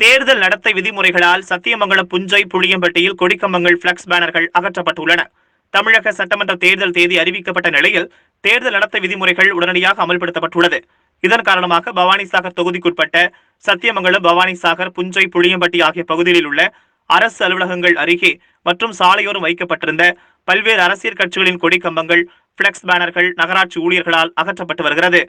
தேர்தல் நடத்தை விதிமுறைகளால் சத்தியமங்கலம், புஞ்சை, புளியம்பட்டியில் கொடிக்கம்பங்கள், பிளக்ஸ் பேனர்கள் அகற்றப்பட்டுள்ளன. தமிழக சட்டமன்ற தேர்தல் தேதி அறிவிக்கப்பட்ட நிலையில் தேர்தல் நடத்தை விதிமுறைகள் உடனடியாக அமல்படுத்தப்பட்டுள்ளது. இதன் காரணமாக பவானிசாகர் தொகுதிக்குட்பட்ட சத்தியமங்கலம், பவானிசாகர், புஞ்சை, புளியம்பட்டி ஆகிய பகுதிகளில் உள்ள அரசு அலுவலகங்கள் அருகே மற்றும் சாலையோரம் வைக்கப்பட்டிருந்த பல்வேறு அரசியல் கட்சிகளின் கொடிக்கம்பங்கள், பிளக்ஸ் பேனர்கள் நகராட்சி ஊழியர்களால் அகற்றப்பட்டு வருகிறது.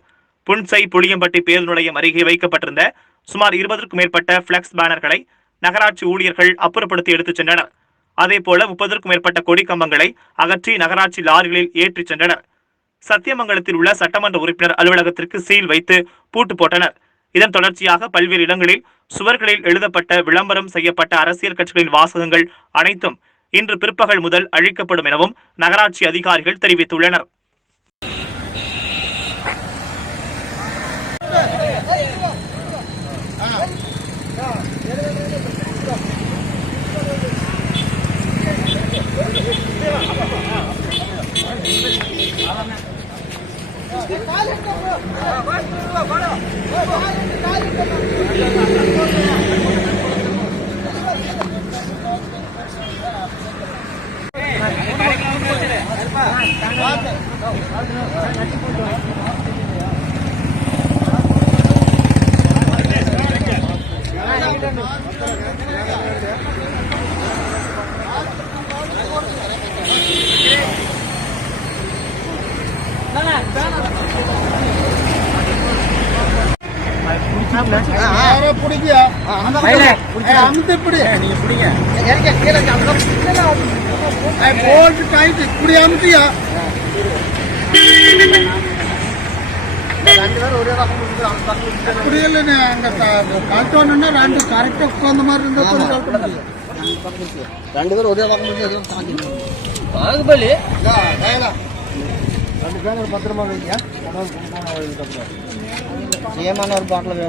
புஞ்சை, புளியம்பட்டி பேருந்து நிலையம் அருகே வைக்கப்பட்டிருந்த சுமார் 20க்கும் மேற்பட்ட பிளக்ஸ் பேனர்களை நகராட்சி ஊழியர்கள் அப்புறப்படுத்தி எடுத்துச் சென்றனர். அதேபோல 30க்கும் மேற்பட்ட கொடிக்கம்பங்களை அகற்றி நகராட்சி லாரிகளில் ஏற்றிச் சென்றனர். சத்தியமங்கலத்தில் உள்ள சட்டமன்ற உறுப்பினர் அலுவலகத்திற்கு சீல் வைத்து பூட்டு போட்டனர். இதன் தொடர்ச்சியாக பல்வேறு இடங்களில் சுவர்களில் எழுதப்பட்ட விளம்பரம் செய்யப்பட்ட அரசியல் கட்சிகளின் வாசகங்கள் அனைத்தும் இன்று பிற்பகல் முதல் அழிக்கப்படும் எனவும் நகராட்சி அதிகாரிகள் தெரிவித்துள்ளனர். பத்திரமா வைங்க. ஏமான ஒரு பாட்டில்